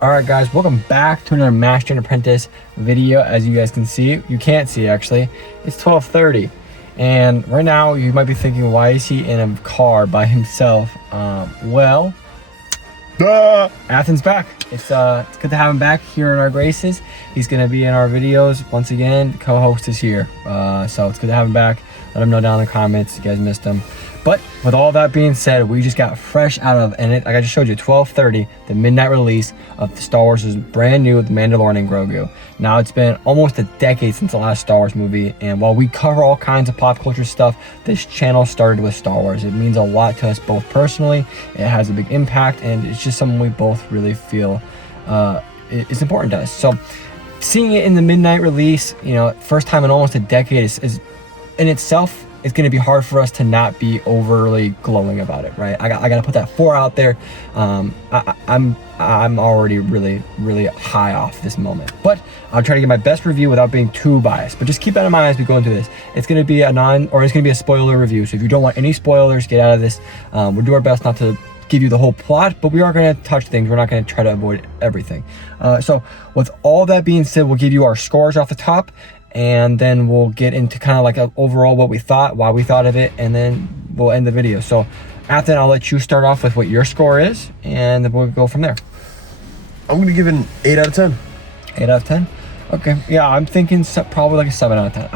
Alright guys, welcome back to another Master and Apprentice video. As you guys can see, you can't see actually, it's 12:30. And right now you might be thinking, why is he in a car by himself? Well, Athen's back. It's good to have him back here in our graces. He's gonna be in our videos once again. The co-host is here, so it's good to have him back. Let him know down in the comments you guys missed him. But with all that being said, we just got fresh out of, and like I just showed you, 12:30, the midnight release of the Star Wars' brand new The Mandalorian and Grogu. Now it's been almost a decade since the last Star Wars movie, and while we cover all kinds of pop culture stuff, this channel started with Star Wars. It means a lot to us both personally. It has a big impact, and it's just something we both really feel is important to us. So seeing it in the midnight release, you know, first time in almost a decade is in itself, it's going to be hard for us to not be overly glowing about it, right? I got to put that 4 out there. I'm already really high off this moment, but I'll try to get my best review without being too biased. But just keep that in mind as we go into this. It's going to be a spoiler review. So if you don't want any spoilers, get out of this. We'll do our best not to give you the whole plot, but we are going to touch things. We're not going to try to avoid everything. So with all that being said, we'll give you our scores off the top, and then we'll get into kind of like overall what we thought, why we thought of it, and then we'll end the video. So after that, I'll let you start off with what your score is, and then we'll go from there. I'm going to give it an 8 out of 10. 8 out of 10? Okay. Yeah, I'm thinking probably like a 7 out of 10.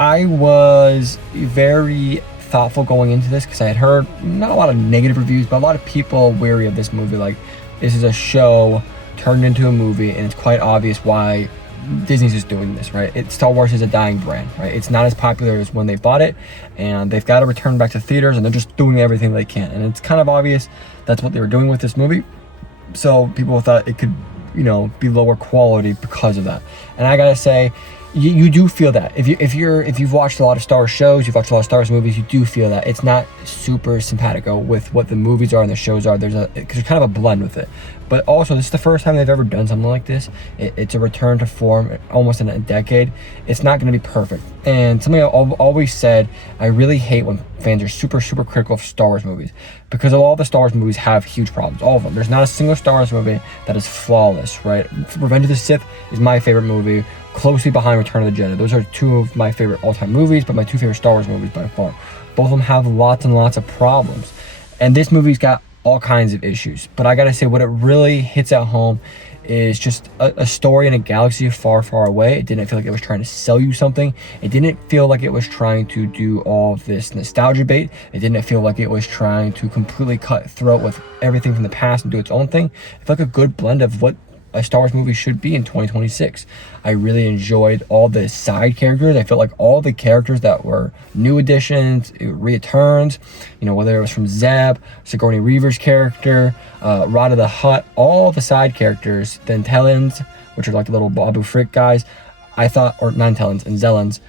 I was very thoughtful going into this because I had heard not a lot of negative reviews, but a lot of people wary of this movie. Like, this is a show turned into a movie, and it's quite obvious why Disney's just doing this, right? Star Wars is a dying brand, right? It's not as popular as when they bought it, and they've got to return back to theaters, and they're just doing everything they can. And it's kind of obvious that's what they were doing with this movie. So people thought it could, you know, be lower quality because of that. And I gotta say, you do feel that if you've watched a lot of Star Wars shows, you've watched a lot of Star Wars movies, you do feel that it's not super simpatico with what the movies are and the shows are. There's kind of a blend with it. But also, this is the first time they've ever done something like this. It's a return to form, almost in a decade. It's not going to be perfect. And something I've always said, I really hate when fans are super critical of Star Wars movies, because all the Star Wars movies have huge problems, all of them. There's not a single Star Wars movie that is flawless, right? Revenge of the Sith is my favorite movie, closely behind Return of the Jedi. Those are 2 of my favorite all-time movies, but my 2 favorite Star Wars movies by far. Both of them have lots and lots of problems. And this movie's got all kinds of issues. But I gotta say, what it really hits at home is just a story in a galaxy far away. It didn't feel like it was trying to sell you something. It didn't feel like it was trying to do all of this nostalgia bait. It didn't feel like it was trying to completely cut throat with everything from the past and do its own thing. It felt like a good blend of what a Star Wars movie should be in 2026. I really enjoyed all the side characters. I felt like all the characters that were new additions, returns, you know, whether it was from Zeb, Sigourney Weaver's character, Rada the Hutt, all the side characters, the Intellons, which are like the little Babu Frick guys, I thought, or not Intellons, and Zellans,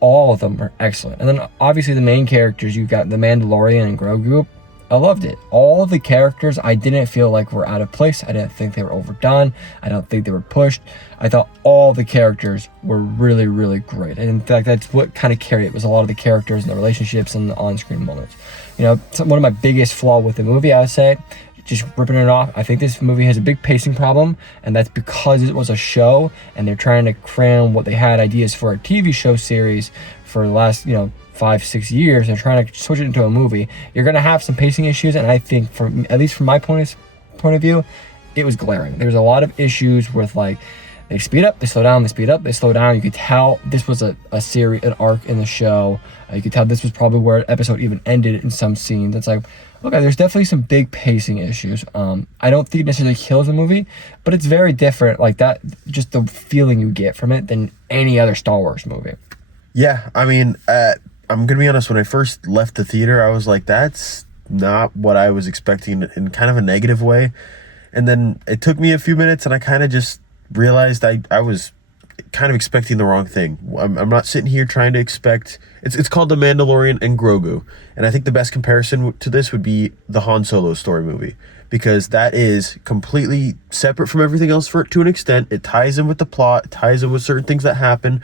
all of them were excellent. And then obviously the main characters, you've got the Mandalorian and Grogu. I loved it. All of the characters I didn't feel like were out of place. I didn't think they were overdone. I don't think they were pushed. I thought all the characters were really great. And in fact, that's what kind of carried it, was a lot of the characters and the relationships and the on-screen moments. You know, one of my biggest flaw with the movie, I would say, just ripping it off, I think this movie has a big pacing problem, and that's because it was a show and they're trying to cram what they had ideas for a TV show series for the last, you know, 5-6 years. They're trying to switch it into a movie. You're going to have some pacing issues, and I think, at least from my point of view, it was glaring. There's a lot of issues with, like, they speed up, they slow down, they speed up, they slow down. You could tell this was a series, an arc in the show. You could tell this was probably where an episode even ended in some scenes. It's like, okay, there's definitely some big pacing issues. I don't think it necessarily kills the movie, but it's very different, like that, just the feeling you get from it, than any other Star Wars movie. Yeah, I mean, I'm going to be honest, when I first left the theater, I was like, that's not what I was expecting, in kind of a negative way. And then it took me a few minutes, and I kind of just realized I was kind of expecting the wrong thing. I'm not sitting here trying to expect... It's called The Mandalorian and Grogu. And I think the best comparison to this would be the Han Solo story movie, because that is completely separate from everything else to an extent. It ties in with the plot, it ties in with certain things that happen,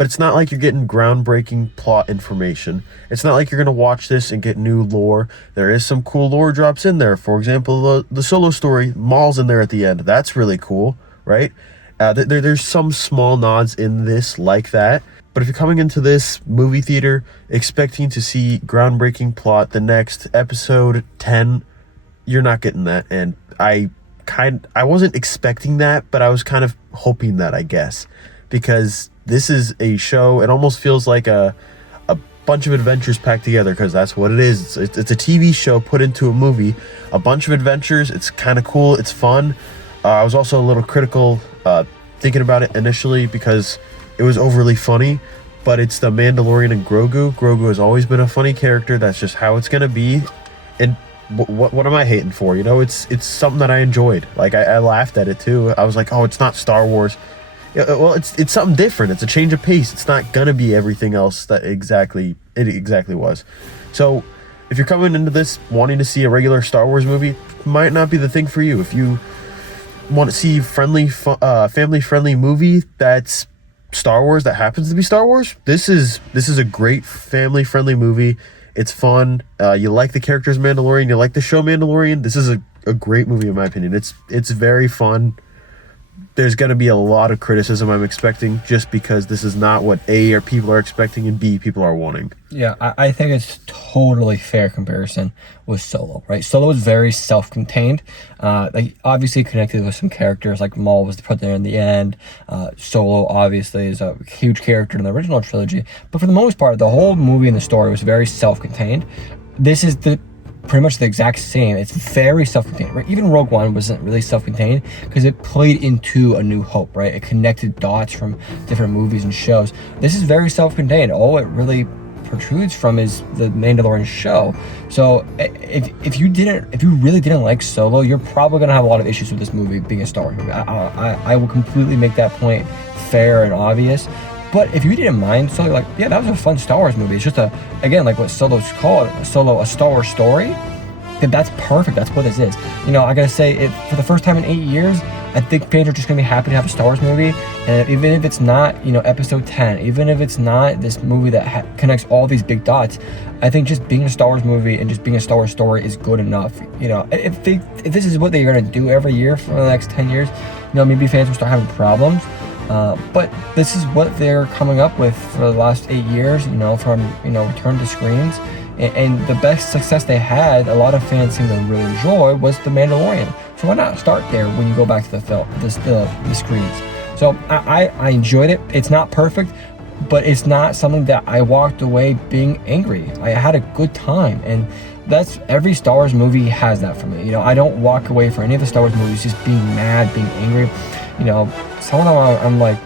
but it's not like you're getting groundbreaking plot information. It's not like you're gonna watch this and get new lore. There is some cool lore drops in there. For example, the Solo story, Maul's in there at the end. That's really cool, right? There's some small nods in this like that. But if you're coming into this movie theater expecting to see groundbreaking plot, the next episode 10, you're not getting that. And I wasn't expecting that, but I was kind of hoping that, I guess, because this is a show. It almost feels like a bunch of adventures packed together, because that's what it is. It's a TV show put into a movie, a bunch of adventures. It's kind of cool. It's fun. I was also a little critical thinking about it initially because it was overly funny, but it's the Mandalorian and Grogu. Grogu has always been a funny character. That's just how it's gonna be. And what am I hating for? You know, it's something that I enjoyed. Like I laughed at it too. I was like, oh, it's not Star Wars. Yeah, well, it's something different. It's a change of pace. It's not gonna be everything else that it exactly was. So if you're coming into this wanting to see a regular Star Wars movie, it might not be the thing for you. If you want to see family friendly movie that's Star Wars, that happens to be Star Wars, this is a great family friendly movie. It's fun. You like the characters Mandalorian, you like the show Mandalorian, this is a great movie in my opinion. It's very fun. There's going to be a lot of criticism I'm expecting, just because this is not what A, or people are expecting, and B, people are wanting. Yeah, I think it's totally fair comparison with Solo, right? Solo is very self-contained. Like obviously connected with some characters, like Maul was put there in the end. Solo obviously is a huge character in the original trilogy, but for the most part, the whole movie and the story was very self-contained. This is pretty much the exact same. It's very self-contained, right? Even Rogue One wasn't really self-contained because it played into A New Hope, right? It connected dots from different movies and shows. This is very self-contained. All it really protrudes from is the Mandalorian show. So if you really didn't like Solo, you're probably gonna have a lot of issues with this movie being a Star Wars movie. I will completely make that point fair and obvious. But if you didn't mind Solo, like, yeah, that was a fun Star Wars movie. It's just again, like what Solo's called, a Star Wars story, then that's perfect. That's what this is. You know, I gotta say, for the first time in 8 years, I think fans are just gonna be happy to have a Star Wars movie. And even if it's not, you know, episode 10, even if it's not this movie that connects all these big dots, I think just being a Star Wars movie and just being a Star Wars story is good enough. You know, if this is what they're gonna do every year for the next 10 years, you know, maybe fans will start having problems. But this is what they're coming up with for the last 8 years, you know, from, you know, return to screens. And the best success they had, a lot of fans seem to really enjoy, was The Mandalorian. So why not start there when you go back to the film, the screens? So I enjoyed it. It's not perfect, but it's not something that I walked away being angry. I had a good time, and that's every Star Wars movie has that for me. You know, I don't walk away for any of the Star Wars movies just being mad, being angry. You know, some of them I'm like,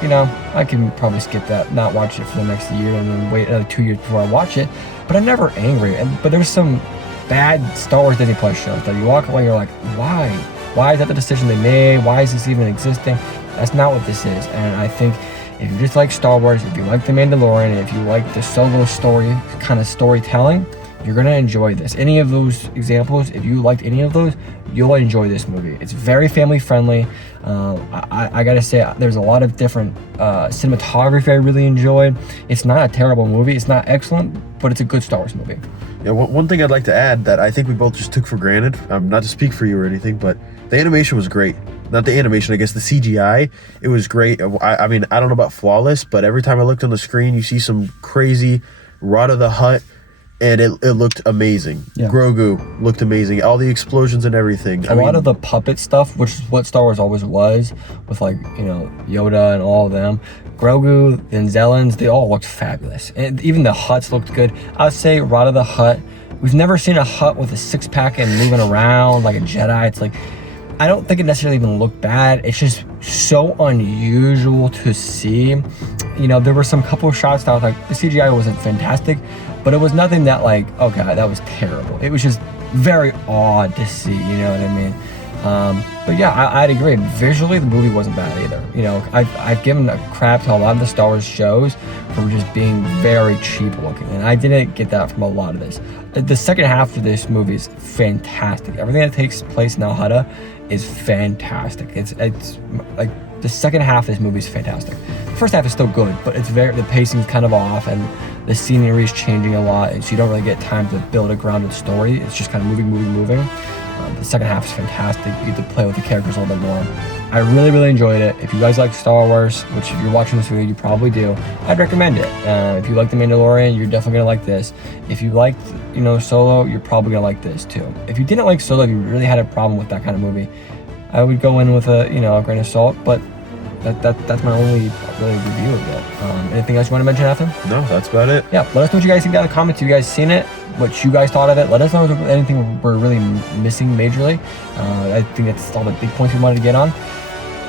you know, I can probably skip that, not watch it for the next year, and then wait another 2 years before I watch it. But I'm never angry. But there's some bad Star Wars Disney Plus shows that you walk away and you're like, why? Why is that the decision they made? Why is this even existing? That's not what this is. And I think if you just like Star Wars, if you like The Mandalorian, if you like the Solo story kind of storytelling, you're going to enjoy this. Any of those examples, if you liked any of those, you'll enjoy this movie. It's very family friendly. I gotta say, there's a lot of different cinematography I really enjoyed. It's not a terrible movie. It's not excellent, but it's a good Star Wars movie. Yeah, one thing I'd like to add that I think we both just took for granted, not to speak for you or anything, but the animation was great. Not the animation, I guess the CGI. It was great. I mean, I don't know about flawless, but every time I looked on the screen, you see some crazy Rada the Hutt, and it looked amazing. Yeah. Grogu looked amazing. All the explosions and everything. A lot of the puppet stuff, which is what Star Wars always was, with like, you know, Yoda and all of them. Grogu and Zellans, they all looked fabulous. And even the Hutts looked good. I would say Rada the Hutt. We've never seen a Hutt with a six-pack and moving around like a Jedi. It's like, I don't think it necessarily even looked bad. It's just so unusual to see. You know, there were some couple of shots that I was like, the CGI wasn't fantastic, but it was nothing that like, oh god, that was terrible. It was just very odd to see, you know what I mean? But yeah, I'd agree. Visually, the movie wasn't bad either. You know, I've given a crap to a lot of the Star Wars shows for just being very cheap looking, and I didn't get that from a lot of this. The second half of this movie is fantastic. Everything that takes place in Al Hutta is fantastic. It's like The second half of this movie is fantastic. The first half is still good, but the pacing's kind of off, and the scenery is changing a lot, and so you don't really get time to build a grounded story. It's just kind of moving. The second half is fantastic. You get to play with the characters a little bit more. I really enjoyed it. If you guys like Star Wars, which if you're watching this video, you probably do, I'd recommend it. If you like The Mandalorian, you're definitely gonna like this. If you liked, Solo, you're probably gonna like this too. If you didn't like Solo, if you really had a problem with that kind of movie, I would go in with a grain of salt. But that's my only really review of it. Anything else you want to mention, Ethan? No, that's about it. Yeah, let us know what you guys think down in the comments. If you guys seen it, what you guys thought of it. Let us know if there's anything we're really missing majorly. I think that's all the big points we wanted to get on.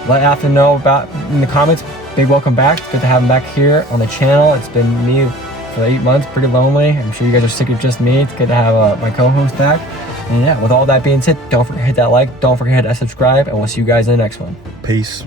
Let Ethan know about in the comments. Big welcome back. It's good to have him back here on the channel. It's been me for 8 months, pretty lonely. I'm sure you guys are sick of just me. It's good to have my co-host back. And yeah, with all that being said, don't forget to hit that like, don't forget to hit that subscribe, and we'll see you guys in the next one. Peace.